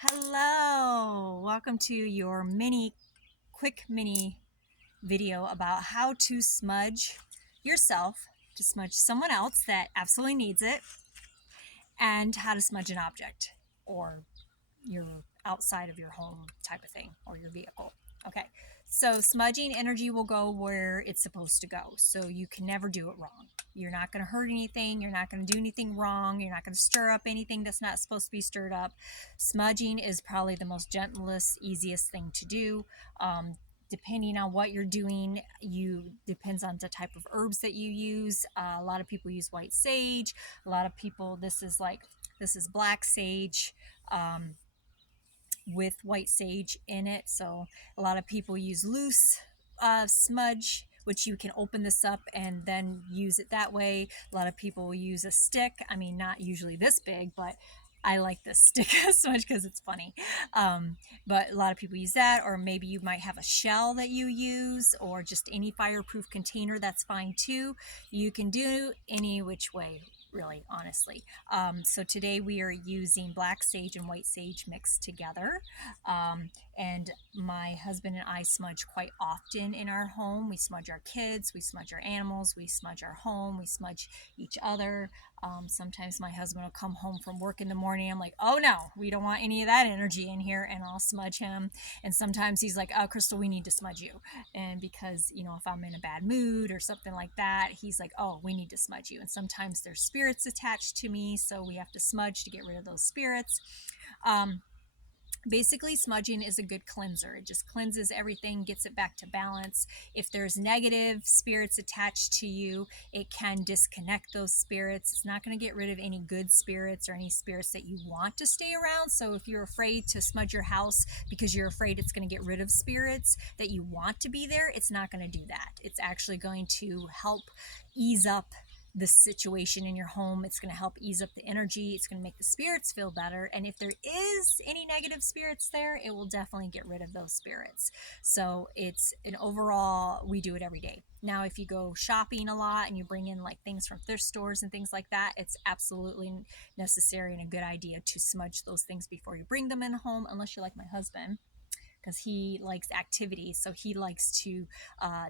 Hello, welcome to your quick mini video about how to smudge yourself, to smudge someone else that absolutely needs it, and how to smudge an object or your outside of your home type of thing or your vehicle. Okay, so smudging energy will go where it's supposed to go, so you can never do it wrong. You're not going to hurt anything. You're not going to do anything wrong. You're not going to stir up anything that's not supposed to be stirred up. Smudging is probably the most gentlest, easiest thing to do. Depending on what you're doing, depends on the type of herbs that you use. A lot of people use white sage. A lot of people, this is black sage. With white sage in it. So a lot of people use loose smudge, which you can open this up and then use it that way. A lot of people use a stick. I mean, not usually this big, but I like this stick smudge because it's funny. But a lot of people use that, or maybe you might have a shell that you use, or just any fireproof container. That's fine too. You can do any which way, really, honestly. So today we are using black sage and white sage mixed together. And my husband and I smudge quite often in our home. We smudge our kids, we smudge our animals, we smudge our home, we smudge each other. Sometimes my husband will come home from work in the morning. I'm like, oh no, we don't want any of that energy in here, and I'll smudge him. And sometimes he's like, oh, Crystal, we need to smudge you. And because, if I'm in a bad mood or something like that, he's like, oh, we need to smudge you. And sometimes there's spirits attached to me, so we have to smudge to get rid of those spirits. Basically, smudging is a good cleanser. It just cleanses everything, gets it back to balance. If there's negative spirits attached to you, it can disconnect those spirits. It's not going to get rid of any good spirits or any spirits that you want to stay around. So if you're afraid to smudge your house because you're afraid it's going to get rid of spirits that you want to be there, it's not going to do that. It's actually going to help ease up the situation in your home. It's going to help ease up the energy. It's going to make the spirits feel better. And if there is any negative spirits there, it will definitely get rid of those spirits. So it's an overall, we do it every day. Now, if you go shopping a lot and you bring in like things from thrift stores and things like that, it's absolutely necessary and a good idea to smudge those things before you bring them in home, unless you're like my husband, because he likes activity. So he likes to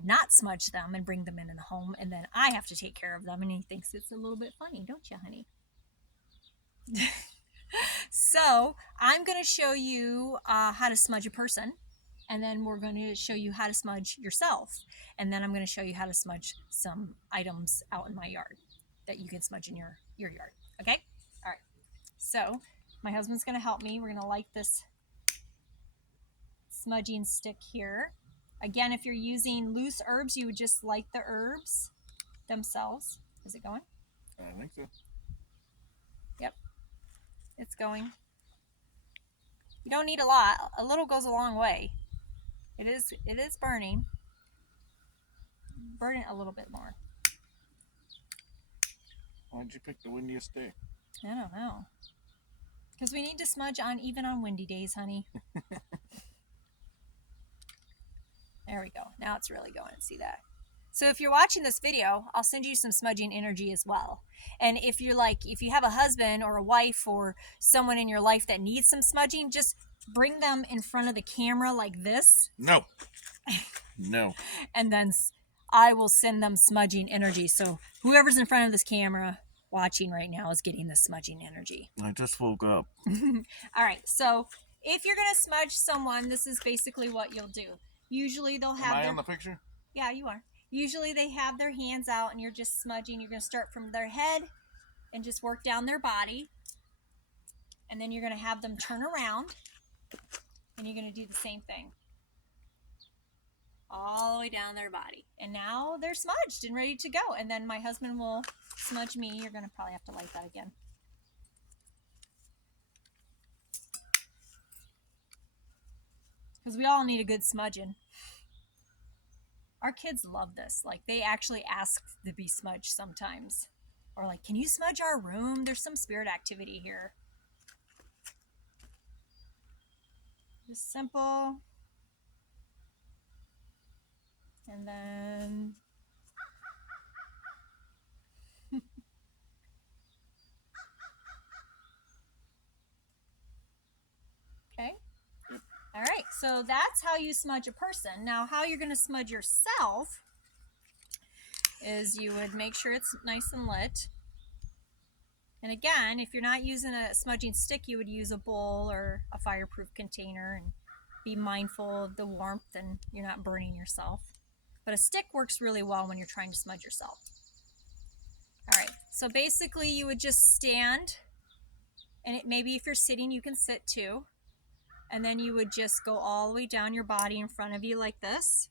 not smudge them and bring them in the home, and then I have to take care of them. And he thinks it's a little bit funny, don't you, honey? So I'm going to show you how to smudge a person, and then we're going to show you how to smudge yourself, and then I'm going to show you how to smudge some items out in my yard that you can smudge in your yard. Okay? All right. So my husband's going to help me. We're going to light this smudging stick here. Again, if you're using loose herbs, you would just light the herbs themselves. Is it going? I think so. Yep, it's going. You don't need a lot. A little goes a long way. It is burning. Burn it a little bit more. Why'd you pick the windiest day? I don't know. Because we need to smudge even on windy days, honey. There we go. Now it's really going. See that? So if you're watching this video, I'll send you some smudging energy as well. And if you have a husband or a wife or someone in your life that needs some smudging, just bring them in front of the camera like this. No. No. And then I will send them smudging energy. So whoever's in front of this camera watching right now is getting the smudging energy. I just woke up. All right. So if you're going to smudge someone, this is basically what you'll do. Usually they'll have Am I on the picture? Yeah, you are. Usually they have their hands out and you're just smudging. You're going to start from their head and just work down their body. And then you're going to have them turn around and you're going to do the same thing. All the way down their body. And now they're smudged and ready to go. And then my husband will smudge me. You're going to probably have to light that again. Because we all need a good smudging. Our kids love this. Like, they actually ask to be smudged sometimes. Or like, can you smudge our room? There's some spirit activity here. Just simple. And then So that's how you smudge a person. Now, how you're going to smudge yourself is you would make sure it's nice and lit. And again, if you're not using a smudging stick, you would use a bowl or a fireproof container and be mindful of the warmth and you're not burning yourself. But a stick works really well when you're trying to smudge yourself. All right, so basically you would just stand, and maybe if you're sitting, you can sit too. And then you would just go all the way down your body in front of you like this.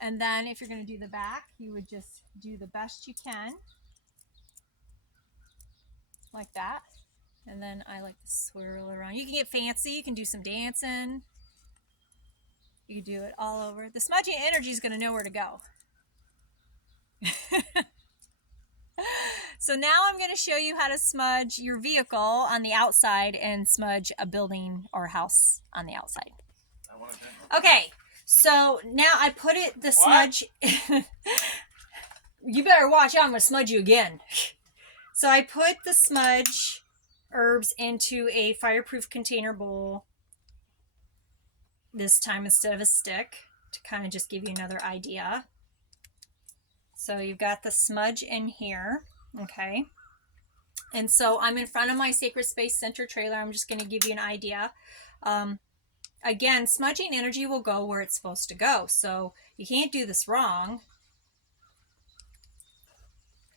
And then if you're going to do the back, you would just do the best you can. Like that. And then I like to swirl around. You can get fancy. You can do some dancing. You can do it all over. The smudging energy is going to know where to go. So now I'm going to show you how to smudge your vehicle on the outside and smudge a building or house on the outside. Okay, so now I put the smudge. You better watch out, I'm going to smudge you again. So I put the smudge herbs into a fireproof container bowl this time instead of a stick to kind of just give you another idea. So you've got the smudge in here, okay? And so I'm in front of my Sacred Space Center trailer. I'm just going to give you an idea. Again, smudging energy will go where it's supposed to go. So you can't do this wrong.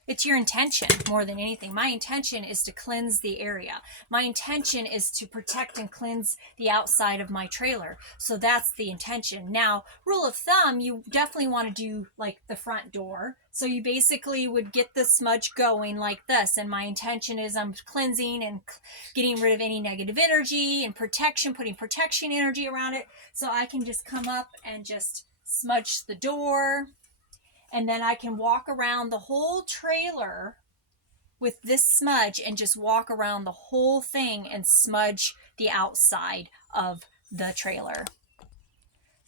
It's your intention more than anything. My intention is to cleanse the area. My intention is to protect and cleanse the outside of my trailer. So that's the intention. Now, rule of thumb, you definitely want to do like the front door. So you basically would get the smudge going like this. And my intention is I'm cleansing and getting rid of any negative energy and protection, putting protection energy around it. So I can just come up and just smudge the door. And then I can walk around the whole trailer with this smudge and just walk around the whole thing and smudge the outside of the trailer.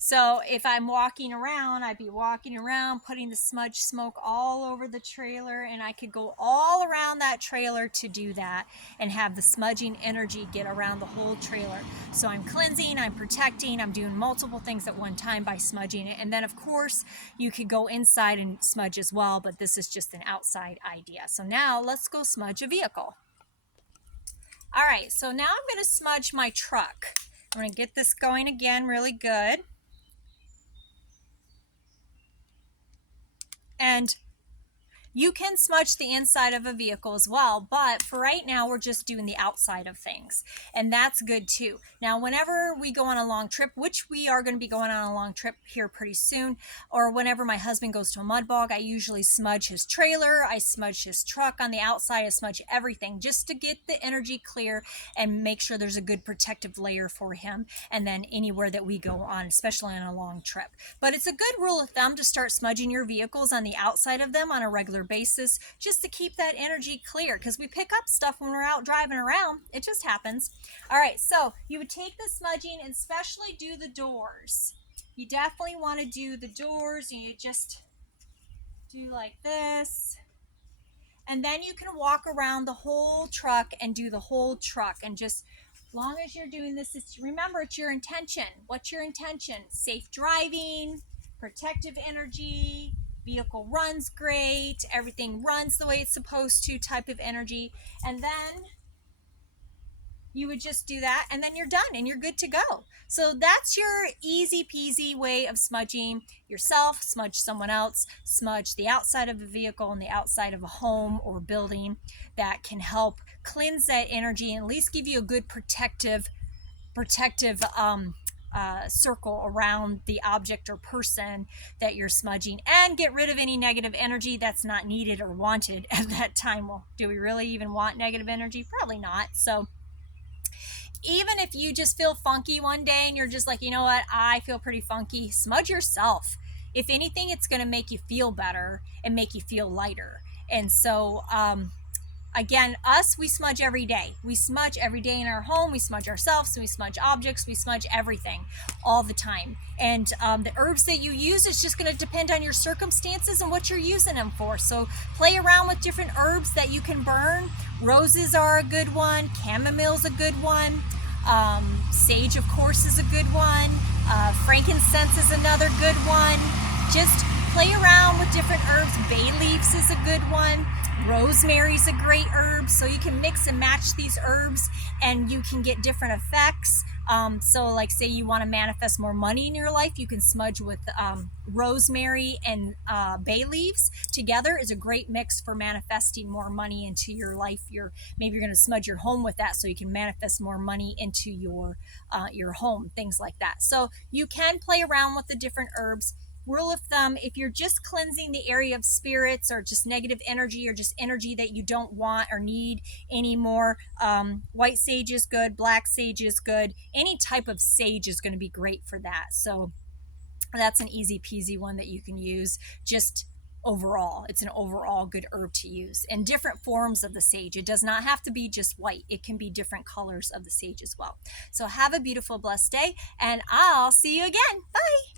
So if I'm walking around, I'd be walking around, putting the smudge smoke all over the trailer, and I could go all around that trailer to do that and have the smudging energy get around the whole trailer. So I'm cleansing, I'm protecting, I'm doing multiple things at one time by smudging it. And then of course you could go inside and smudge as well, but this is just an outside idea. So now let's go smudge a vehicle. All right, so now I'm going to smudge my truck. I'm going to get this going again really good. And you can smudge the inside of a vehicle as well, but for right now, we're just doing the outside of things. And that's good too. Now, whenever we go on a long trip, which we are going to be going on a long trip here pretty soon, or whenever my husband goes to a mud bog, I usually smudge his trailer, I smudge his truck on the outside, I smudge everything just to get the energy clear and make sure there's a good protective layer for him. And then anywhere that we go on, especially on a long trip. But it's a good rule of thumb to start smudging your vehicles on the outside of them on a regular basis just to keep that energy clear, because we pick up stuff when we're out driving around. It just happens. All right, so you would take the smudging and especially do the doors. You definitely want to do the doors, and you just do like this. And then you can walk around the whole truck and do the whole truck. And just as long as you're doing this, remember, it's your intention. What's your intention? Safe driving, protective energy, vehicle runs great, everything runs the way it's supposed to type of energy. And then you would just do that, and then you're done and you're good to go. So that's your easy peasy way of smudging yourself, smudge someone else, smudge the outside of a vehicle and the outside of a home or building. That can help cleanse that energy and at least give you a good protective circle around the object or person that you're smudging, and get rid of any negative energy that's not needed or wanted at that time. Well, do we really even want negative energy? Probably not. So even if you just feel funky one day and you're just like, you know what, I feel pretty funky, smudge yourself. If anything, it's going to make you feel better and make you feel lighter. And so again, we smudge every day. We smudge every day in our home. We smudge ourselves. We smudge objects. We smudge everything all the time. And the herbs that you use is just going to depend on your circumstances and what you're using them for. So play around with different herbs that you can burn. Roses are a good one. Chamomile's a good one. Sage, of course, is a good one. Frankincense is another good one. Just play around with different herbs. Bay leaves is a good one. Rosemary's a great herb, so you can mix and match these herbs and you can get different effects. So like say you want to manifest more money in your life, you can smudge with rosemary and bay leaves together is a great mix for manifesting more money into your life. Maybe you're going to smudge your home with that so you can manifest more money into your home, things like that. So you can play around with the different herbs. Rule of thumb, if you're just cleansing the area of spirits or just negative energy or just energy that you don't want or need anymore, white sage is good, black sage is good. Any type of sage is going to be great for that. So that's an easy peasy one that you can use. Just overall, it's an overall good herb to use, and different forms of the sage. It does not have to be just white, it can be different colors of the sage as well. So have a beautiful blessed day, and I'll see you again. Bye.